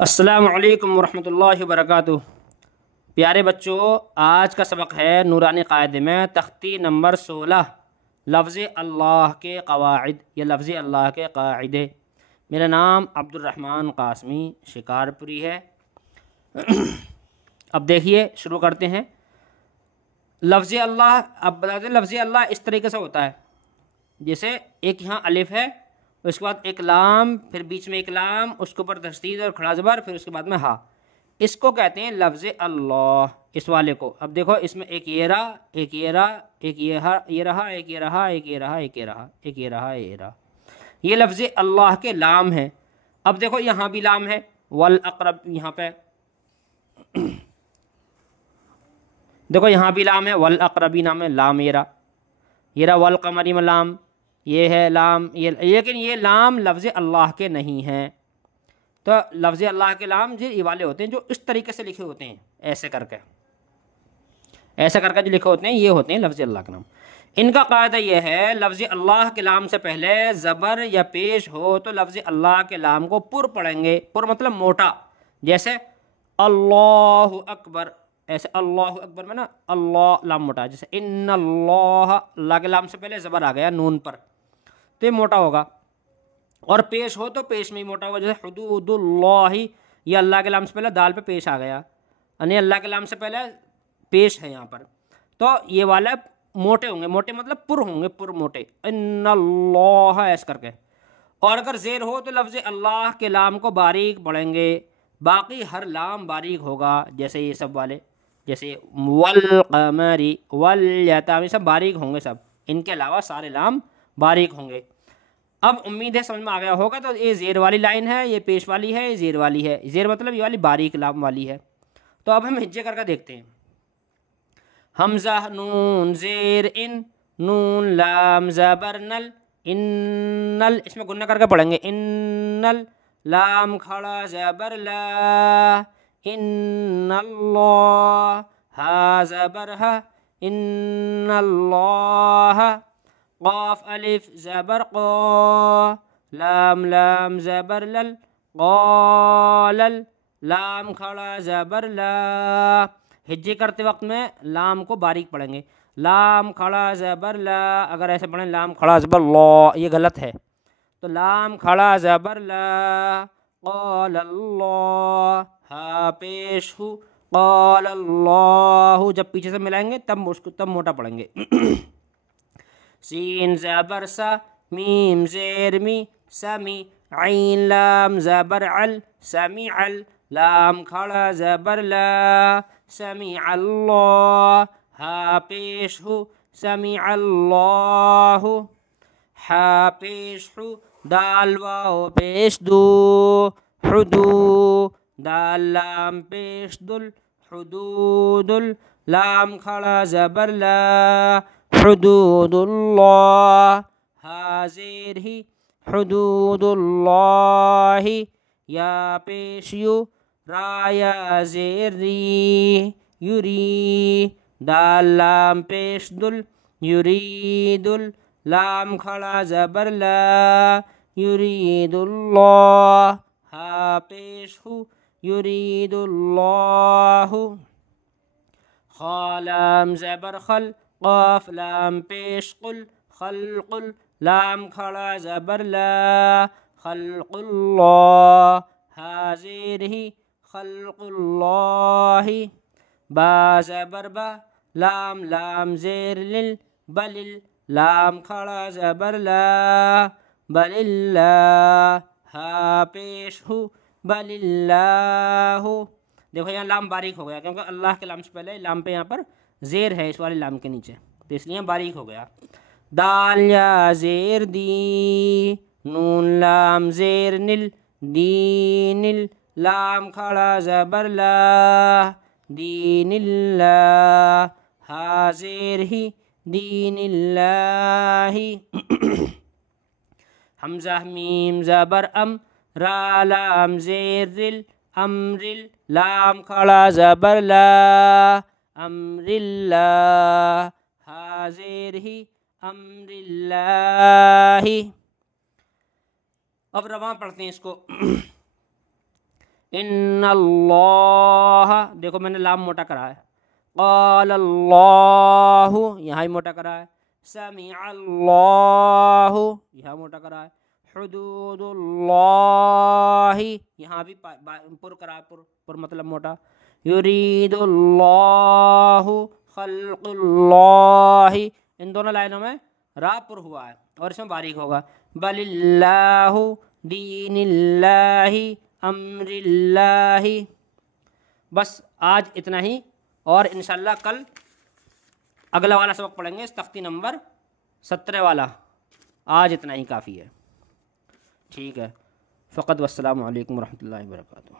السلام علیکم ورحمۃ اللہ وبرکاتہ۔ پیارے بچوں، آج کا سبق ہے نورانی قاعدے میں تختی نمبر 16 لفظ اللہ کے قواعد یا لفظ اللہ کے قاعدے۔ میرا نام عبد الرحمن قاسمی شکارپوری ہے۔ اب دیکھیے شروع کرتے ہیں۔ لفظ اللہ، اب بتا دیں لفظ اللہ اس طریقے سے ہوتا ہے، جیسے ایک یہاں الف ہے، اس کے بعد ایک لام، پھر بیچ میں ایک لام، اس کے اوپر تشدید اور کھڑا زبر، پھر اس کے بعد میں ہا۔ اس کو کہتے ہیں لفظ اللہ، اس والے کو۔ اب دیکھو اس میں ایک یہ رہا، ایک یہ رہا، ایک یہ رہا، ایک یہ رہا، ایک یہ رہا، ایک یہ رہا، ایک یہ رہا، یہ رہا۔ یہ لفظ اللہ کے لام ہے۔ اب دیکھو یہاں بھی لام ہے، والاقرب، یہاں پہ دیکھو یہاں بھی لام ہے، والاقربی نام ہے، لام یہ رہا، والقمری میں لام، یہ ہے لام، یہ، لیکن یہ لام لفظ اللہ کے نہیں ہیں۔ تو لفظ اللہ کے لام یہ والے ہوتے ہیں جو اس طریقے سے لکھے ہوتے ہیں، ایسے کر کے جو لکھے ہوتے ہیں، یہ ہوتے ہیں لفظ اللہ کے نام۔ ان کا قاعدہ یہ ہے، لفظ اللہ کے لام سے پہلے زبر یا پیش ہو تو لفظ اللہ کے لام کو پر پڑھیں گے۔ پر مطلب موٹا، جیسے اللہ اکبر، ایسے اللہ اکبر میں نا اللہ لام موٹا، جیسے ان اللہ کے لام سے پہلے زبر آ گیا نون پر تو یہ موٹا ہوگا، اور پیش ہو تو پیش میں ہی موٹا ہوگا، جیسے حدود اللہ، یہ اللہ کے لام سے پہلے دال پہ پیش آ گیا، یعنی اللہ کے لام سے پہلے پیش ہے یہاں پر، تو یہ والا موٹے ہوں گے، موٹے مطلب پر ہوں گے، پر موٹے، ان اللہ ایسے کر کے۔ اور اگر زیر ہو تو لفظ اللہ کے لام کو باریک پڑھیں گے، باقی ہر لام باریک ہوگا، جیسے یہ سب والے، جیسے والقمری، والیتام، یہ سب باریک ہوں گے، سب ان کے علاوہ سارے لام باریک ہوں گے۔ اب امید ہے سمجھ میں آ گیا ہوگا۔ تو یہ زیر والی لائن ہے، یہ پیش والی ہے، یہ زیر والی ہے۔ زیر مطلب یہ والی باریک لام والی ہے۔ تو اب ہم ہجے کر کے دیکھتے ہیں۔ حمزہ نون زیر ان، نون لام زبر نل، انل، اس میں گنہ کر کے پڑھیں گے، انل، لام کھڑا زبر لا، ان اللہ، ہا زبر ہا، ان اللہ، قاف الف زبر قا، لام لام زبر لل، قالل، لام کھڑا زبر لا۔ ہجے کرتے وقت میں لام کو باریک پڑھیں گے، لام کھڑا زبر لا، اگر ایسے پڑھیں لام کھڑا زبر لا، یہ غلط ہے، تو لام کھڑا زبر لا، قال اللہ، ہا پیش ہو، قال اللہ، جب پیچھے سے ملائیں گے تب موٹا پڑھیں گے۔ سین زبر سا، میم زیر می، سمی، عین لام زبر عل، سمیع ال، لام کھڑا زبر لا، سمیع اللہ، ہا پیش ہو، سمیع اللہ، ہا پیش ہو، دال واو پیش دو، حدو، دال لام پیش دل، حدود ال، لام کھڑا زبر لا، حدود اللہ، ہا زیر ہی، حدود اللہ، یا پیش یو، را یا زیر ری، یری، دال لام پیش دل، یرید ال، لام کھڑا زبر لا، یرید اللہ، ہا پیش ہو، یرید اللہ، خا لام زبر خل، قاف لام پیش قل، خلق ال، لام کھڑا زبر لا، خلق اللہ، ہا زیر ہی، خلق اللہ، با زبر با، لام لام زیر لل، بلل، لام کھڑا زبر لا، بل اللہ، ہا پیش ہو، بل اللہ۔ دیکھو یہاں لام باریک ہو گیا، کیونکہ اللہ کے لام سے پہلے لام پہ یہاں پر زیر ہے اس والے لام کے نیچے، تو اس لیے باریک ہو گیا۔ دال یا زیر دی، نون لام زیر نل، دین ال، لام کھڑا زبر لا، دین اللہ، ہا زیر ہی، دین اللہ۔ حمزہ میم زبر ام، را لام زیر رل، امر ال، لام کھڑا زبر لا، امر اللہ، ہا زیر ہی، امر اللہ۔ اب رواں پڑھتے ہیں اس کو۔ ان اللہ، دیکھو میں نے لام موٹا کرا ہے، قال اللہ یہاں ہی موٹا کرا ہے، سمع اللہ یہاں موٹا کرا ہے، حدود اللہ یہاں بھی پر کرا ہے، پر مطلب موٹا، یرید اللہ خلق اللہ، ان دونوں لائنوں میں را پر ہوا ہے اور اس میں باریک ہوگا، بل اللہ دین اللہ امر اللہ۔ بس آج اتنا ہی، اور انشاءاللہ کل اگلا والا سبق پڑھیں گے، تختی نمبر 17 والا۔ آج اتنا ہی کافی ہے، ٹھیک ہے، فقط والسلام علیکم ورحمۃ اللہ وبرکاتہ۔